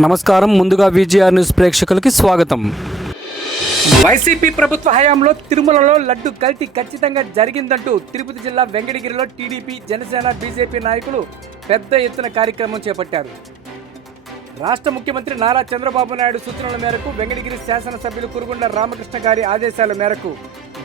నమస్కారం. ముందుగా VGR news ప్రేక్షకులకి స్వాగతం. వైసీపీ ప్రభుత్వ హయాంలో తిరుమలలో లడ్డు కల్తీ ఖచ్చితంగా జరిగిందంటూ తిరుపతి జిల్లా వెంకటగిరిలో టీడీపీ, జనసేన, బీజేపీ నాయకులు పెద్ద ఎత్తున కార్యక్రమం చేపట్టారు. రాష్ట్ర ముఖ్యమంత్రి నారా చంద్రబాబు నాయుడు సూచనల మేరకు వెంకటగిరి శాసనసభ్యులు కురుగుండ రామకృష్ణ గారి ఆదేశాల మేరకు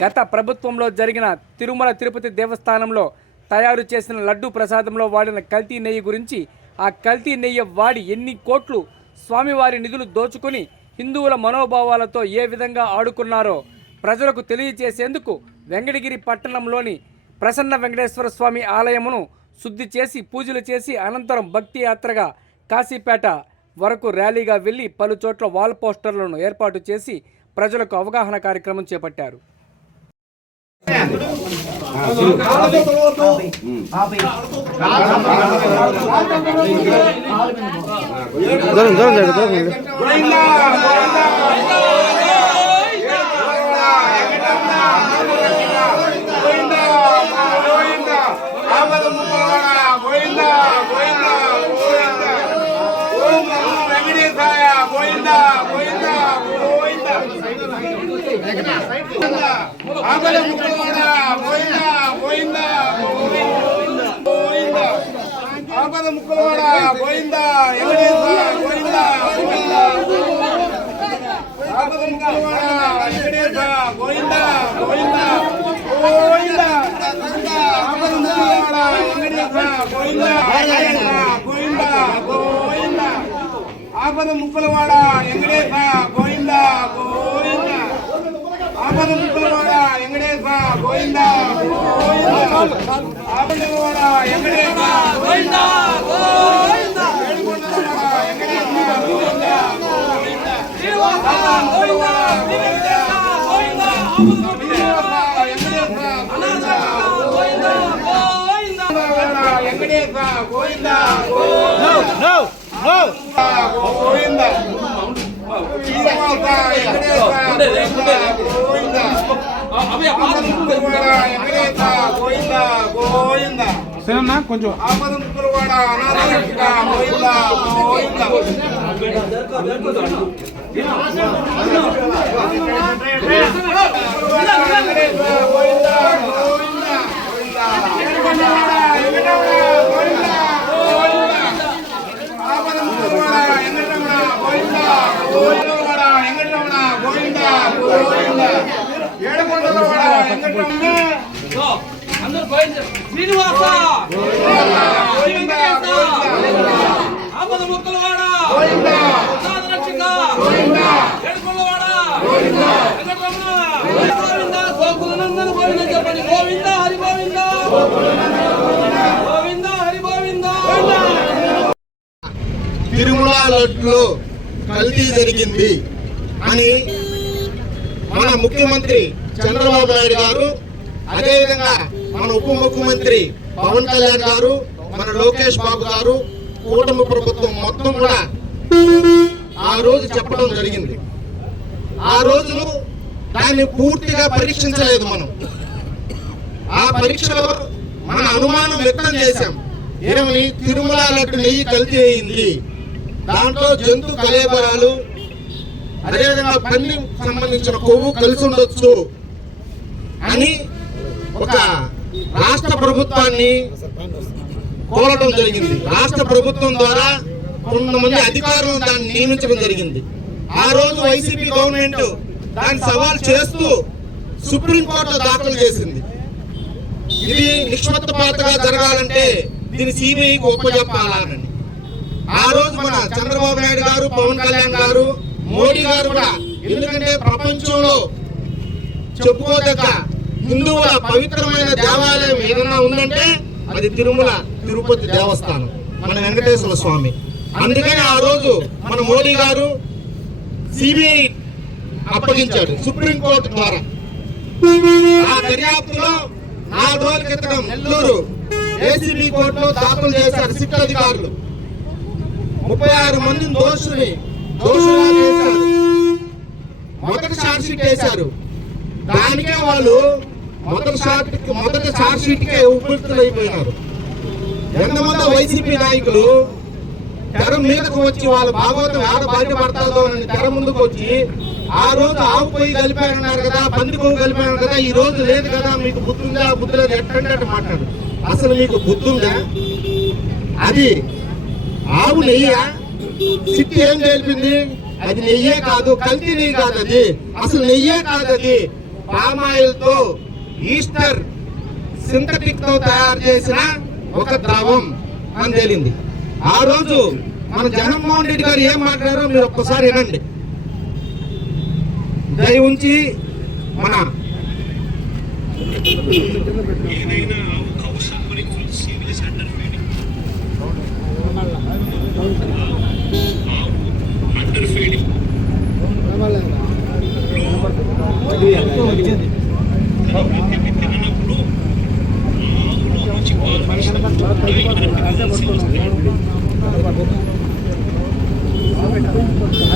గత ప్రభుత్వంలో జరిగిన తిరుమల తిరుపతి దేవస్థానంలో తయారు చేసిన లడ్డు ప్రసాదంలో వాడిన కల్తీ నెయ్యి గురించి, ఆ కల్తీ నెయ్యి వాడి ఎన్ని కోట్లు స్వామివారి నిధులు దోచుకుని హిందువుల మనోభావాలతో ఏ విధంగా ఆడుకున్నారో ప్రజలకు తెలియజేసేందుకు వెంకటగిరి పట్టణంలోని ప్రసన్న వెంకటేశ్వర స్వామి ఆలయమును శుద్ధి చేసి పూజలు చేసి అనంతరం భక్తి యాత్రగా కాశీపేట వరకు ర్యాలీగా వెళ్లి పలు చోట్ల వాల్ పోస్టర్లను ఏర్పాటు చేసి ప్రజలకు అవగాహన కార్యక్రమం చేపట్టారు. ఆపద ముక్కలవాడ వెంకటేశ గోవింద గోవింద. ఆపద ముక్కలవాడ వెంకటేశ గోవింద గోవింద. ఆపదవాడ వెంకటేశ గోవింద గోవింద. కొంచెం ఆపద ముక్కలవాడ అనాథ గోవింద గోవింద. శ్రీనివాస ఆపద ముక్కలవాడ రక్షక ఏడుకొండవాడ గోవింద గోకులనందన గోవింద చెప్పండి. గోవింద హరి గోవింద గోవింద హరి గోవింద. తిరుమల లడ్డులో కల్తీ జరిగింది అని మన ముఖ్యమంత్రి చంద్రబాబు నాయుడు గారు, అదేవిధంగా మన ఉప ముఖ్యమంత్రి పవన్ కళ్యాణ్ గారు, మన లోకేష్ బాబు గారు, కూటమి ప్రభుత్వం మొత్తం కూడా ఆ రోజు చెప్పడం జరిగింది. ఆ రోజు దాన్ని పూర్తిగా పరీక్షించలేదు. మనం ఆ పరీక్షలో మన అనుమానం వ్యక్తం చేశాం. ఏమని? తిరుమల లడ్డు నెయ్యి కల్తీ అయింది, దాంట్లో జంతు కళేబరాలు, అదేవిధంగా పందికి సంబంధించిన కొవ్వు కలిసి ఉండొచ్చు అని ఒక రాష్ట్ర ప్రభుత్వాన్ని కోరడం జరిగింది. రాష్ట్ర ప్రభుత్వం ద్వారా కొంతమంది అధికారులను దాన్ని నియమించడం జరిగింది. ఆ రోజు వైసీపీ గవర్నమెంట్ దాన్ని సవాల్ చేస్తూ సుప్రీంకోర్టులో దాఖలు చేసింది. ఇది నిష్పక్షపాతంగా జరగాలంటే దీన్ని సిబిఐకి ఒప్పజెప్పాలని. ఆ రోజు మన చంద్రబాబు నాయుడు గారు, పవన్ కళ్యాణ్ గారు, మోడీ గారు కూడా, ఎందుకంటే ప్రపంచంలో చెప్పుకోదగ్గ హిందువుల పవిత్రమైన దేవాలయం ఏదైనా ఉందంటే అది తిరుమల తిరుపతి దేవస్థానం, మన వెంకటేశ్వర స్వామి. అందుకని ఆ రోజు మన మోడీ గారు సిబిఐ అప్పగించాడు సుప్రీంకోర్టు ద్వారా. ఆ దర్యాప్తులో 4 రోజుల క్రితం నెల్లూరు ఏసీబీ కోర్టులో దాఖలు చేశారు సిట్ అధికారులు. 36 మందిని దోషులుగా చేశారు. మొదటి ఛార్జ్ షీట్ వేశారు. దానికే వాళ్ళు మొదటి ఛార్జ్ షీట్కే ఉపయుక్తులైపోయినారు. ఎంతమంది వైసీపీ నాయకులు తెర మీదకు వచ్చి వాళ్ళ భాగవతం ఆడ బయటపడతాదో అని తెర ముందుకు వచ్చి ఆ రోజు ఆవు పొయ్యి కలిపారన్నారు కదా, పంది కొవ్వు కలిపారు కదా, ఈ రోజు లేదు కదా, మీకు బుద్ధుందా బుద్ధి లేదు ఎట్టంటే మాట్లాడు. అసలు మీకు బుద్ధుందా? అది ఆవు నెయ్యా? సిట్టి ఏం తెలిపింది? అది నెయ్యే కాదు, కల్తీ నెయ్యి కాదు, అది అసలు నెయ్యే కాదు, అది పామాయిల్ తో ఈస్టర్ సింథటిక్ తో తయారు చేసిన ఒక ద్రవం అని తేలింది. ఆ రోజు మన జగన్మోహన్ రెడ్డి గారు ఏం మాట్లాడారో మీరు ఒక్కసారి వినండి. దయ ఉంచి మన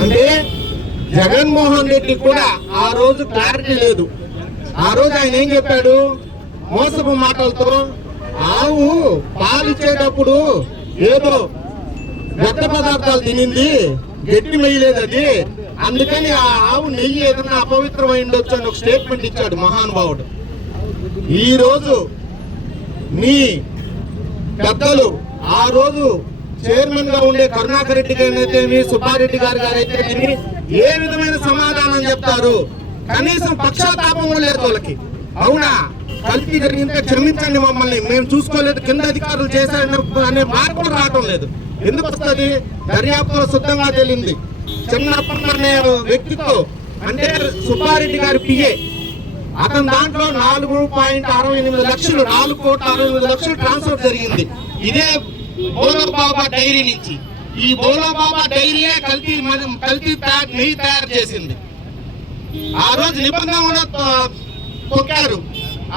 అంటే జగన్మోహన్ రెడ్డి కూడా ఆ రోజు క్లారిటీ లేదు. ఆ రోజు ఆయన ఏం చెప్పాడు? మోసపు మాటలతో ఆవు పాలిచ్చేటప్పుడు ఏదో వ్యర్థ పదార్థాలు తినింది, గట్టి మెయ్యలేదు అది, అందుకని ఆ ఆవు నెయ్యి ఏదన్నా అపవిత్రమై ఉండొచ్చు అని ఒక స్టేట్మెంట్ ఇచ్చాడు మహానుభావుడు. ఈ రోజు మీ పెద్దలు ఆ రోజు చైర్మన్ గా ఉండే కరుణాకర్ రెడ్డి గారైతేమి, సుబ్బారెడ్డి గారైతేమి ఏ విధమైన సమాధానం చెప్తారు? కనీసం పక్షాతాపం కూడా లేదు వాళ్ళకి. అవునా, కల్తీ జరిగింటే క్షమించండి మమ్మల్ని, మేము చూసుకోలేదు, కింద అధికారులు చేశారని అనే మాట కూడా రావటం లేదు. ఎందుకు వస్తుంది? దర్యాప్తులో శుద్ధంగా తేలింది. చిన్నప్పటి అనే వ్యక్తితో, అంటే సుబ్బారెడ్డి గారి పిఏ, అతని దాంట్లో 4.68 లక్షలు 4,68 లక్షలు ట్రాన్స్ఫర్ జరిగింది. ఇదే బోలోబాబా డైరీ నుంచి. ఈ బోలోబాబా డైరీయే కల్తీ నెయ్యి తయారు చేసింది. ఆ రోజు నిబంధనలు తొక్కారు.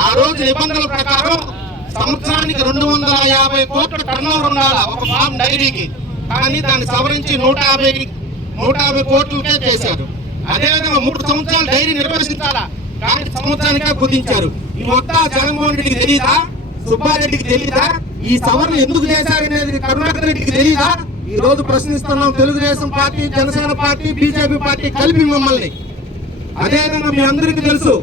ఆ రోజు నిబంధనల ప్రకారం సంవత్సరానికి 250 కోట్ల టర్నోవర్ ఉండాలి ఒక ఫామ్ డైరీకి. కానీ దాన్ని సవరించి 150 కోట్లకే చేశారు. అదేవిధంగా 3 సంవత్సరాలు డైరీ నిర్వహించాలా, కానీ సంవత్సరానికే కుదించారు. ఈ మొత్తం జగన్మోహన్ రెడ్డికి తెలీదా? సుబ్బారెడ్డికి తెలీదా? ఈ సవరణ ఎందుకు చేశారనేది కరుణాకర్ రెడ్డికి తెలీదా? ఈ రోజు ప్రశ్నిస్తున్నాం. Telugu Desam party, Janasena party, BJP party కలిపి మిమ్మల్ని. అదేవిధంగా మీ అందరికీ తెలుసు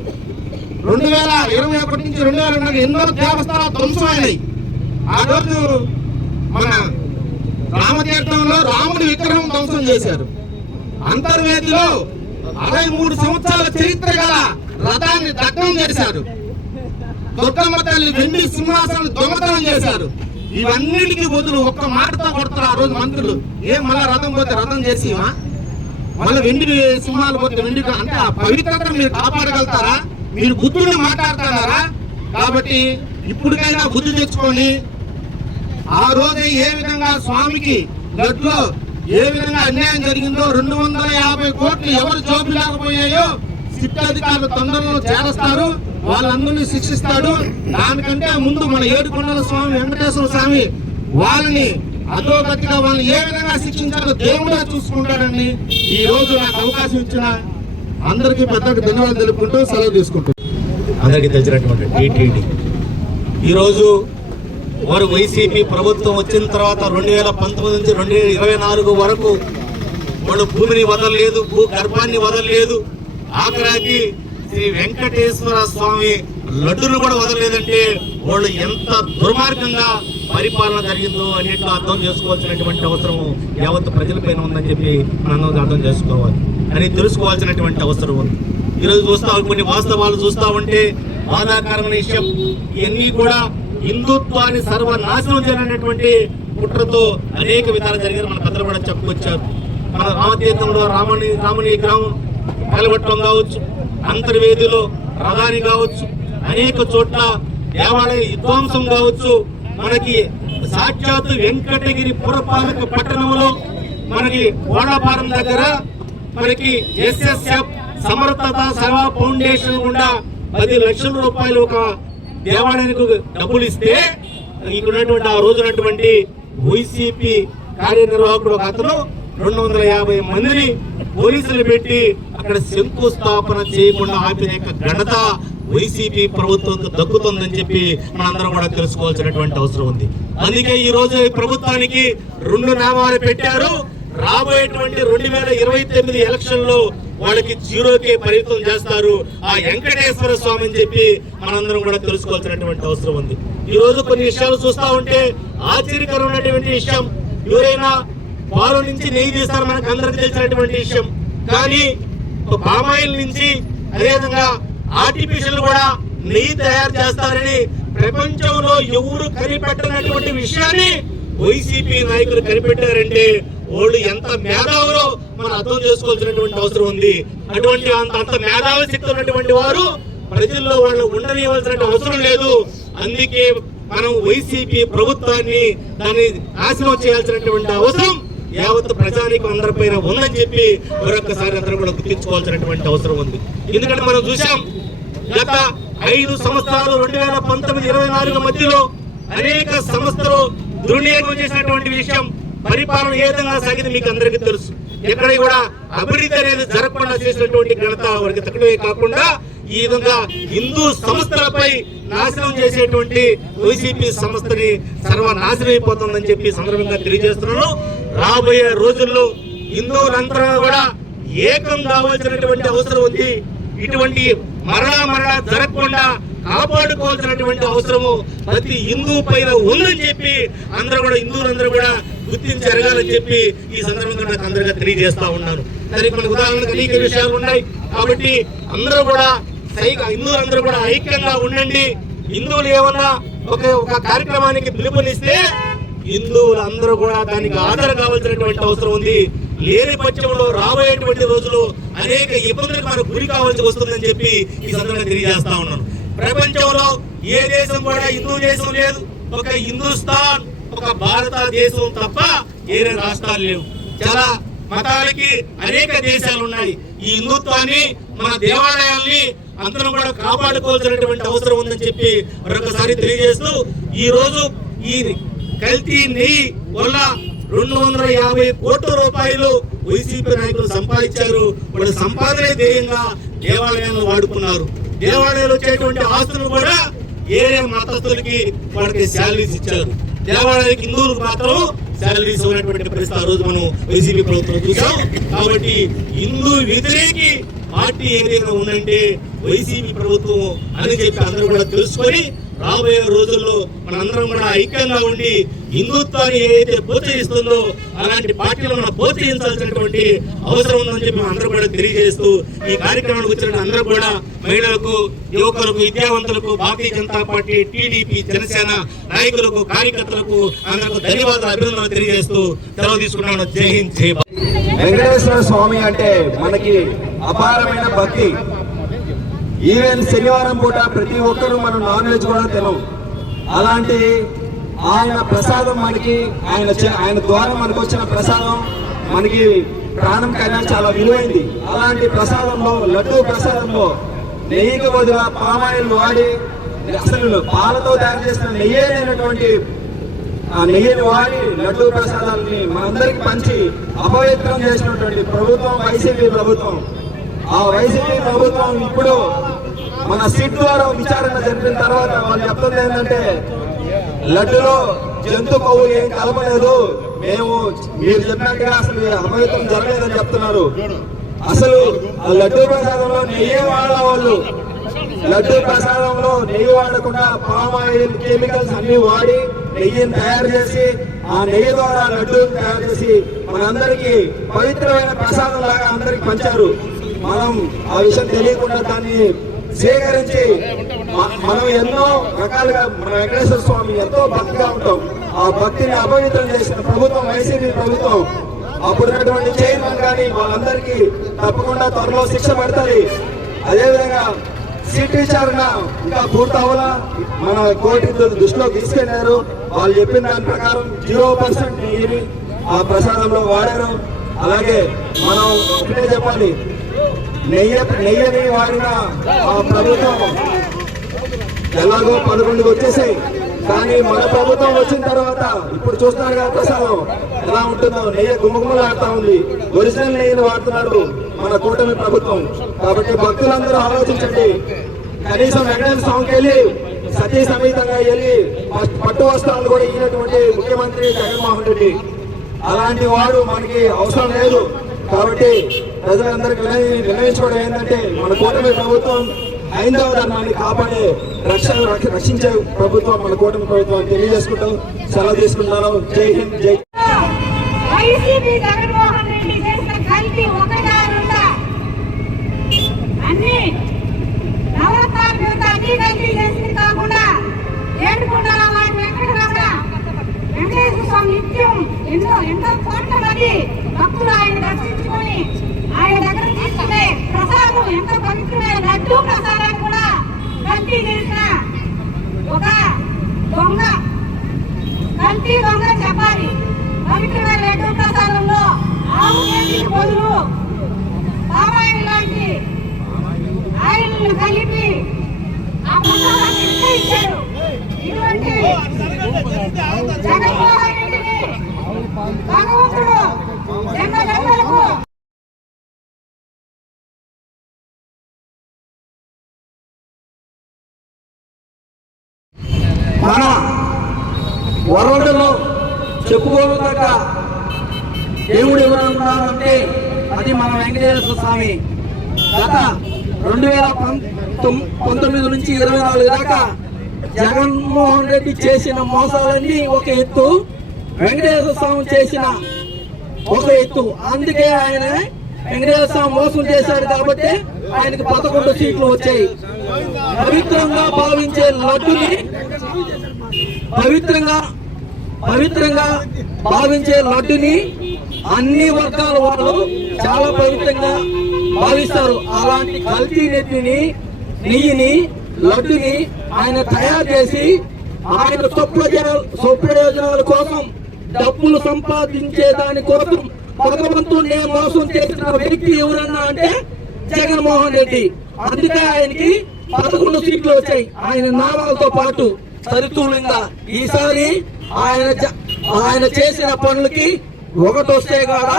2021 నుంచి 2002 ఎన్నో దేవస్థానాలు ధ్వంసమైనాయి. ఆ రోజు మన రామతీర్థంలో రాముడి విగ్రహం ధ్వంసం చేశారు. అంతర్వేదిలో 63 సంవత్సరాల చరిత్ర గల రథాన్ని దగ్ధం చేశారు. దుర్గమ్మ తల్లి వెండి సింహాసనం దొంగతనం చేశారు. ఇవన్నిటికీ బదులు ఒక్క మాటతో కొడతారు ఆ రోజు మంత్రులు. మళ్ళా రథం పోతే రథం చేసివా, మళ్ళీ వెండి సింహాలు పోతే వెండి, అంటే ఆ పవిత్రతను మీరు కాపాడగలుగుతారా? మీరు బుద్ధుడిని మాట్లాడుతున్నారా? కాబట్టి ఇప్పటికైనా బుద్ధి తెచ్చుకొని, ఆ రోజే ఏ విధంగా స్వామికి గట్లో ఏ విధంగా అన్యాయం జరిగిందో 250 కోట్లు ఎవరు జోబు లేకపోయాయో సిట్ అధికారులు తొందరలో చేరస్తారు, వాళ్ళందరినీ శిక్షిస్తాడు. దానికంటే ముందు మన ఏడుకొండల స్వామి వెంకటేశ్వర స్వామి వాళ్ళని అధోగతిగా వాళ్ళని ఏ విధంగా శిక్షించాలో దేవుడే చూసుకుంటాడని ఈ రోజు నాకు అవకాశం ఇచ్చిన అందరికీ పెద్దకి ధన్యవాదాలు తెలుపుకుంటూ సెలవు తీసుకుంటూ అందరికీ తెలిసినటువంటి టీటీడీ ఈరోజు వారు వైసీపీ ప్రభుత్వం వచ్చిన తర్వాత 2019 నుంచి 2024 వరకు వాళ్ళు భూమిని వదలలేదు, భూ గర్భాన్ని వదలలేదు, ఆఖరాకి శ్రీ వెంకటేశ్వర స్వామి లడ్డును కూడా వదలలేదంటే వాళ్ళు ఎంత దుర్మార్గంగా పరిపాలన జరిగిందో అన్నిట్లో అర్థం చేసుకోవాల్సినటువంటి అవసరం యావత్ ప్రజలపైన ఉందని చెప్పి మనం అర్థం చేసుకోవాలి అని తెలుసుకోవాల్సినటువంటి అవసరం ఉంది. ఈరోజు కొన్ని వాస్తవాలు చూస్తా ఉంటే బాధాకరమైన విషయం. ఇవన్నీ కూడా హిందుత్వాన్ని సర్వనాశనం చేయాలనేటువంటి కుట్రతో అనేక విధాలు జరిగారు. మన పెద్దలు కూడా చెప్పుకొచ్చారు. మన రామతీర్థంలో రాముని గ్రామం కలవట్టం కావచ్చు, అంతర్వేదిలో రథాని కావచ్చు, అనేక చోట్ల దేవాలయ విధ్వంసం కావచ్చు, మనకి సాక్షాత్తు వెంకటగిరి పురపాలక పట్టణంలో మనకి ఓడపారం దగ్గర మనకి ఎస్ఎస్ఎఫ్ సమర్థత సేవా ఫౌండేషన్ గుండా 10 లక్షల రూపాయలు ఒక దేవాలయానికి డబ్బులు ఇస్తే ఇక్కడ ఆ రోజునటువంటి వైసీపీ కార్యనిర్వాహకుడు ఒక అతను 250 మందిని పోలీసులు పెట్టి అక్కడ శంకుస్థాపన చేయకుండా ఆపిన ఘనత వైసీపీ ప్రభుత్వం దక్కుతుందని చెప్పి మనందరం కూడా తెలుసుకోవాల్సినటువంటి అవసరం ఉంది. అందుకే ఈ రోజు ఈ ప్రభుత్వానికి 2 నామాలు పెట్టారు. రాబోయేటువంటి 2029 ఎలక్షన్ లో వాళ్ళకి 0కే పరిమితం చేస్తారు ఆ వెంకటేశ్వర స్వామి అని చెప్పి మనందరం కూడా తెలుసుకోవాల్సినటువంటి అవసరం ఉంది. ఈ రోజు కొన్ని విషయాలు చూస్తా ఉంటే ఆశ్చర్యకరమైనటువంటి విషయం, ఎవరైనా పాలు నుంచి నెయ్యి తీస్తారు మనకు అందరికి తెలిసినటువంటి విషయం. కానీ పామాయిల్ నుంచి అదేవిధంగా ఆర్టిఫిషియల్ కూడా నెయ్యి తయారు చేస్తారని ప్రపంచంలో ఎవరు కనిపెట్టనటువంటి విషయాన్ని వైసీపీ నాయకులు కనిపెట్టారంటే వాళ్ళు ఎంత మేధావులో మనం అర్థం చేసుకోవాల్సినటువంటి అవసరం ఉంది. అటువంటి అంత మేధావి శక్తి ఉన్నటువంటి వారు ప్రజల్లో వాళ్ళు ఉండనివ్వాల్సిన అవసరం లేదు. అందుకే మనం వైసీపీ ప్రభుత్వాన్ని దాన్ని నాశనం చేయాల్సినటువంటి అవసరం యావత్ ప్రజానికి అందరిపైన ఉందని చెప్పి మరొకసారి అందరూ కూడా గుర్తించుకోవాల్సినటువంటి అవసరం ఉంది. ఎందుకంటే మనం చూసాం గత 5 సంవత్సరాలు 2019-24 మధ్యలో అనేక సంస్థలు దుర్వినియోగం చేసినటువంటి విషయం, పరిపాలన ఏ విధంగా సాగింది మీకు అందరికీ తెలుసు. ఎక్కడ కూడా అభివృద్ధి అనేది జరగకుండా చేసినటువంటి ఘనత వారికి తక్కువే కాకుండా ఈ విధంగా హిందూ సంస్థలపై నాశనం చేసేటువంటి వైసీపీ సంస్థని సర్వనాశనం అయిపోతుందని చెప్పి సందర్భంగా తెలియజేస్తున్నాను. రాబోయే రోజుల్లో హిందువులందరూ కూడా ఏకం కావాల్సినటువంటి అవసరం ఉంది. ఇటువంటి మరణ జరగకుండా కాపాడుకోవాల్సినటువంటి అవసరము ప్రతి హిందూ పైన ఉందని చెప్పి హిందువులందరూ కూడా గుర్తించి జరగాలని చెప్పి ఈ సందర్భంగా నాకు అందరిగా తెలియజేస్తా ఉన్నాను. దానికి మనకు ఉదాహరణకు అనేక విషయాలు ఉన్నాయి. కాబట్టి అందరూ కూడా హిందువులందరూ కూడా ఐక్యంగా ఉండండి. హిందువులు ఏమన్నా ఒక కార్యక్రమానికి పిలుపునిస్తే హిందువులందరూ కూడా దానికి ఆధార కావాల్సినటువంటి అవసరం ఉంది. లేని పక్షంలో రాబోయేటువంటి రోజులు అనేక ఇబ్బందులకు మనకు గురి కావాల్సి వస్తుందని చెప్పి ఈ సందర్భంగా తెలియజేస్తా ఉన్నాను. ప్రపంచంలో ఏ దేశం కూడా హిందూ దేశం లేదు. ఒక హిందుస్థాన్, ఒక భారతదేశం తప్ప ఏరే రాష్ట్రాలు లేవు. చాలా మతాలకి అనేక దేశాలు ఉన్నాయి. ఈ హిందుత్వాన్ని మన దేవాలయాల్ని అందరూ కూడా కాపాడుకోవాల్సినటువంటి అవసరం ఉందని చెప్పి మరొకసారి తెలియజేస్తూ ఈ రోజు ఈ కల్తీ నెయ్యి వల్ల 250 కోట్ల రూపాయలు వైసీపీ నాయకులు సంపాదించారు. వాళ్ళు సంపాదనే ధ్యేయంగా దేవాలయాలను వాడుకున్నారు. దేవాలయాలు వచ్చేటువంటి ఆస్తులను కూడా ఏరే మతస్థులకి వాళ్ళకి శాలరీస్ ఇచ్చారు. దేవాలయానికి హిందువులకు మాత్రం శాలరీస్ ఉన్నటువంటి పరిస్థితి ఆ రోజు మనం వైసీపీ ప్రభుత్వం చూసాం. కాబట్టి హిందూ వ్యతిరేకి పార్టీ ఏదైనా ఉందంటే వైసీపీ ప్రభుత్వం అని చెప్పి అందరూ కూడా తెలుసుకొని రాబోయే రోజుల్లో మనందరం కూడా ఐక్యంగా ఉండి హిందుత్వాన్ని ఏదైతే ప్రోత్సహిస్తుందో అలాంటి పార్టీలు మనం ప్రోత్సహించాల్సినటువంటి అవసరం ఉందని చెప్పి అందరూ కూడా తెలియజేస్తూ ఈ కార్యక్రమానికి వచ్చిన అందరూ కూడా మహిళలకు, యువకులకు, విద్యావంతులకు, భారతీయ జనతా పార్టీ, టీడీపీ, జనసేన నాయకులకు, కార్యకర్తలకు అందరికీ ధన్యవాదాలు, అభినందనలు తెలియజేస్తూ సెలవు తీసుకున్నాను. జై హింద్, జై భారత్. వెంకటేశ్వర స్వామి అంటే మనకి అపారమైన భక్తి. ఈవెన్ శనివారం పూట ప్రతి ఒక్కరూ మనం నాన్ వెజ్ కూడా తినం. అలాంటి ఆయన ప్రసాదం మనకి ఆయన ద్వారా మనకు వచ్చిన ప్రసాదం మనకి ప్రాణం కన్నా చాలా విలువైంది. అలాంటి ప్రసాదంలో, లడ్డూ ప్రసాదంలో నెయ్యికి బదులుగా పామాయిల్ వాడి అసలు పాలతో తయారు చేసిన నెయ్యేనటువంటి ఆ నెయ్యిని వాడి లడ్డూ ప్రసాదాలని మనందరికి పంచి అపవిత్రం చేసినటువంటి ప్రభుత్వం వైసీపీ ప్రభుత్వం. ఆ వైసీపీ ప్రభుత్వం ఇప్పుడు మన సిట్ ద్వారా విచారణ జరిపిన తర్వాత వాళ్ళు చెప్తుంది ఏంటంటే లడ్డులో జంతు కొవ్వు ఏం కలపలేదు, మీరు చెప్పినట్టుగా అసలు అపవిత్రం జరగలేదని చెప్తున్నారు. అసలు ఆ లడ్డూ ప్రసాదంలో నెయ్యి వాడేవాళ్ళు లడ్డూ ప్రసాదంలో నెయ్యి వాడకుండా పామ్ ఆయిల్, కెమికల్స్ అన్ని వాడి నెయ్యిని తయారు చేసి ఆ నెయ్యి ద్వారా లడ్డూని తయారు చేసి మనందరికీ పవిత్రమైన ప్రసాదం లాగా అందరికి పంచారు. మనం ఆ విషయం తెలియకుండా దాన్ని స్వీకరించి మనం ఎన్నో రకాలుగా మన వెంకటేశ్వర స్వామి ఎంతో భక్తిగా ఉంటాం. ఆ భక్తిని అపవిత్రం చేసిన ప్రభుత్వం వైసీపీ ప్రభుత్వం. అప్పుడున్నటువంటి చైర్మన్ కానీ వాళ్ళందరికీ తప్పకుండా త్వరలో శిక్ష పడుతుంది. అదేవిధంగా సీట్ విచారణ ఇంకా పూర్తవలా మన కోర్టు దృష్టిలో తీసుకెళ్లారు. వాళ్ళు చెప్పిన దాని ప్రకారం 0% నెయ్యిని ఆ ప్రసాదంలో వాడారు. అలాగే మనం ఒకటే చెప్పాలి, నెయ్యని వాడిన ఆ ప్రభుత్వం ఎలాగో 11కి వచ్చేసాయి. కానీ మన ప్రభుత్వం వచ్చిన తర్వాత ఇప్పుడు చూస్తున్నారు కదా ప్రసాదం ఎలా ఉంటుందో, నెయ్యి గుమ్మగుమ్మలాడుతూ ఉంది. ఒరిజినల్ నెయ్యిని వాడుతున్నారు మన కూటమి ప్రభుత్వం. కాబట్టి భక్తులందరూ ఆలోచించండి. కనీసం వెంకటేశ్వర స్వామికి వెళ్ళి సతీ సమేతంగా వెళ్ళి పట్టు వస్త్రాలు కూడా ఇచ్చినటువంటి ముఖ్యమంత్రి జగన్మోహన్ రెడ్డి. అలాంటి వాడు మనకి అవసరం లేదు. కాబట్టి ప్రజలందరికీ నిర్ణయించుకోవడం ఏంటంటే మన కూటమి ప్రభుత్వం హైందవ ధర్మాన్ని కాపాడే రక్షించే ప్రభుత్వం మన కూటమి ప్రభుత్వం తెలియజేసుకుంటాం. సెలవు తీసుకుంటాను. జై హింద్, జై. వైసీపీ జగన్మోహన్ రెడ్డి చేసిన కల్తీ ఒకటా రెండా? అన్ని నవరత్నాల పేరుతో అన్ని కల్తీ చేసింది కాకుండా ఏడుకొండల వాటి వెంకటరమణ వెంకటేశ్వర స్వామి నిత్యం ఎంతో కోట్ల మంది భక్తులు ఆయన దర్శించుకొని ఆయన దగ్గర తీసుకునే ప్రసాదం ఎంతో పవిత్రమైన లడ్డూ ప్రసాదాన్ని కూడా కల్తీ చేసిన ఒక దొంగ, కల్తీ దొంగ చెప్పాలి. పవిత్రమైన లడ్డూ ప్రసాదంలో ఆవు నెయ్యికి బదులు పామాయిల్ లాంటి ఆయిల్ కలిపి ఆ ప్రసాదాన్ని ఇంకా ఇచ్చాడు. ఇటువంటి జగన్మోహన్ రెడ్డిని భగవంతుడు జన్మలకు మన వరవడలో చెప్పుకోదగ్గ దేవుడు ఎవరన్నారంటే అది మన వెంకటేశ్వర స్వామి. గత 2019 నుంచి 24 దాకా జగన్మోహన్ రెడ్డి చేసిన మోసాలన్నీ ఒక ఎత్తు, వెంకటేశ్వర స్వామి చేసిన ఒక ఎత్తు. అందుకే ఆయన వెంకటేశ్వర స్వామి మోసం చేశాడు కాబట్టి ఆయనకి 11 సీట్లు వచ్చాయి. పవిత్రంగా భావించే లడ్డుని పవిత్రంగా భావించే లడ్డుని అన్ని వర్గాల వాళ్ళు చాలా పవిత్రంగా భావిస్తారు. అలాంటి కల్తీ నెయ్యిని లడ్డుని ఆయన తయారు చేసి ఆయన స్వప్రయోజనాల కోసం డబ్బులు సంపాదించే దాని కోసం భగవంతుడిని మోసం చేసిన వ్యక్తి ఎవరన్నా అంటే జగన్మోహన్ రెడ్డి. అందుకే ఆయనకి 11 సీట్లు వచ్చాయి ఆయన నామాలతో పాటు సరితూలంగా. ఈసారి ఆయన చేసిన పనులకి ఒకటి వస్తే కాదా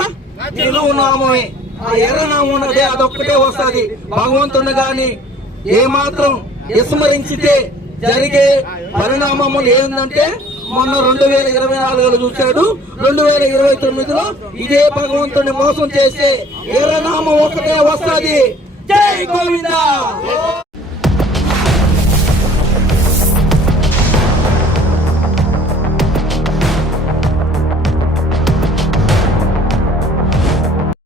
నిలువు నామమే, ఆ ఎర్రనామం ఉన్నదే అదొక్కటే వస్తుంది. భగవంతుని గాని ఏమాత్రం విస్మరించితే జరిగే పరిణామములు ఏంటంటే మొన్న 2024లో చూశాడు, 2029లో ఇదే భగవంతుని మోసం చేస్తే ఎర్రనామం ఒకటే వస్తుంది. జై గోవిందా.